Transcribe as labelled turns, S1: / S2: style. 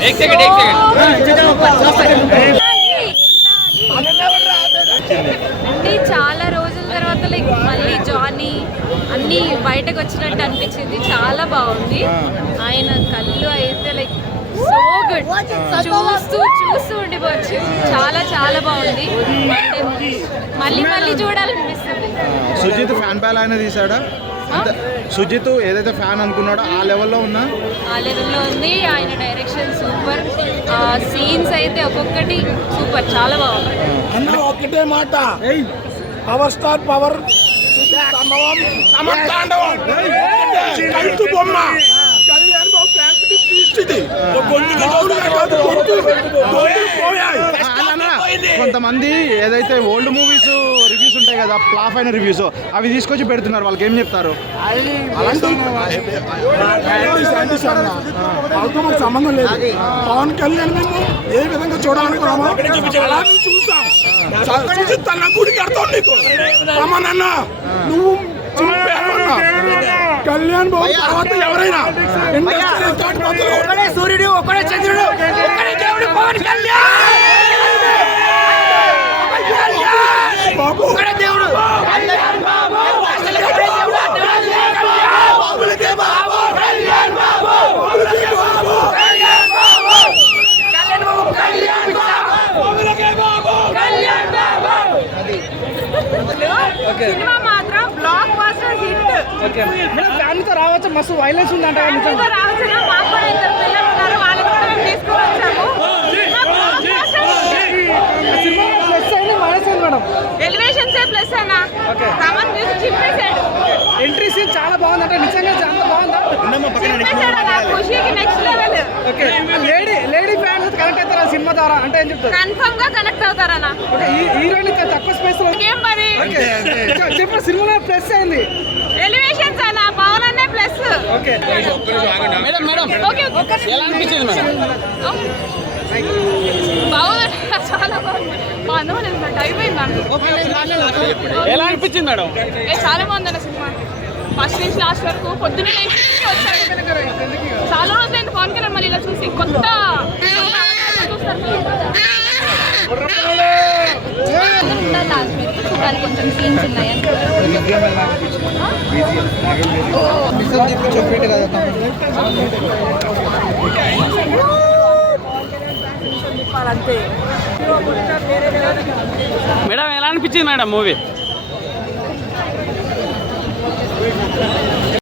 S1: एक सेकंड एक सेकंड
S2: అంటే చాలా రోజుల తర్వాత లైక్ మళ్ళీ జానీ అన్ని బయటకు వచ్చినట్టు అనిపించింది చాలా బాగుంది ఆయన కళ్ళు అయితే లైక్ సో గుడ్ చూస్తూ చూస్తూ ఉండిపోవచ్చు చాలా చాలా బాగుంది అంటే మళ్ళీ మళ్ళీ చూడాలనిపిస్తుంది
S3: సుజిత్ ఫ్యాన్ ప్యాల్ ఆయన తీసాడా సుజిత్ ఏదైతే ఫ్యాన్ అనుకున్నాడో ఆ లెవెల్లో ఉన్నా
S2: ఆ లెవెల్లో ఉంది ఆయన డైరెక్షన్ సూపర్ సీన్స్ అయితే ఒక్కొక్కటి సూపర్ చాలా బాగుంది
S4: అన్న ఒకటే మాట పవర్ స్టార్ పవర్ బొమ్మ కళ్యాణ్ బాబు ఫ్యాన్స్
S3: కొంతమంది ఏదైతే ఓల్డ్ మూవీస్ ఉంటాయి కదా ఫ్లాప్ అయిన రివ్యూస్ అవి తీసుకొచ్చి పెడుతున్నారు వాళ్ళకి ఏం చెప్తారు?
S4: వాళ్ళతో మాకు సంబంధం లేదు పవన్ కళ్యాణ్ మేము ఏ విధంగా చూడాలనుకున్నామో అలా చూసాం చూసి తన గుడి కడతాం నీకు రమణన్న నువ్వు కళ్యాణ్ బాబు తర్వాత ఎవరైనా
S5: ఒక్కడే సూర్యుడు ఒక్కడే చంద్రుడు ఒక్కడే దేవుడు పవన్ కళ్యాణ్
S4: బాబు
S5: ఒక్కడే దేవుడు
S4: బాబులకే బాబు కళ్యాణ్ బాబు బాబులకే బాబు
S5: కళ్యాణ్ బాబు కళ్యాణ్
S4: బాబులకే బాబు
S2: సినిమా మాత్రం బ్లాక్ బాస్టర్ హిట్
S6: ఫ్యామిలీతో రావచ్చు మస్తు వైలెన్స్ ఉందంట
S2: ఫ్యామిలీతో రావాల్సిన మాకు కూడా ఇద్దరు పిల్లలు ఉన్నారు వాళ్ళని కూడా మేము తీసుకుని వచ్చాము
S6: సినిమా ప్లస్ అయింది మైనస్ అయింది మేడం.
S2: ఎలివేషన్స్ ప్లస్ అన్న? తమన్ మ్యూజిక్ చింపేశాడు.
S6: ఎంట్రీ సీన్ చాలా బాగుందంట నిజంగా చాలా బాగుందా?
S2: చింపేశాడు అన్న ఖుషికి next level
S6: okay. Lady lady fans connect అవుతారు సినిమా ద్వారా? అంటే ఏం చెప్తారు?
S2: కన్ఫర్మ్గా కనెక్ట్ అవుతారన్న.
S6: ఓకే హీరోయిన్ తక్కువ స్పేస్లో
S2: ఏం మరి
S6: చెప్పిన సినిమాలో ప్లస్ అయింది.
S2: ఎలివేషన్స్ అన్న పవన్ అన్నే plus
S6: okay.
S1: Madam madam.
S2: Okay
S1: ఎలా అనిపించింది మేడం?
S2: బాగుంది చాలా బాగుంది. మా అన్న టైం అయింది?
S1: ఎలా అనిపించింది మేడం?
S2: ఏ చాలా బాగుందన్న సినిమా. ఫస్ట్ నుంచి లాస్ట్ వరకు పొద్దున్నే లేచి వచ్చాడు చాలా రోజులైంది పవన్ కళ్యాణ్ మళ్ళీ ఇలా చూసి కొత్త చూడాలి. కొంచెం సీన్స్ ఉన్నాయి?
S1: మేడం ఎలా అనిపించింది మేడం మూవీ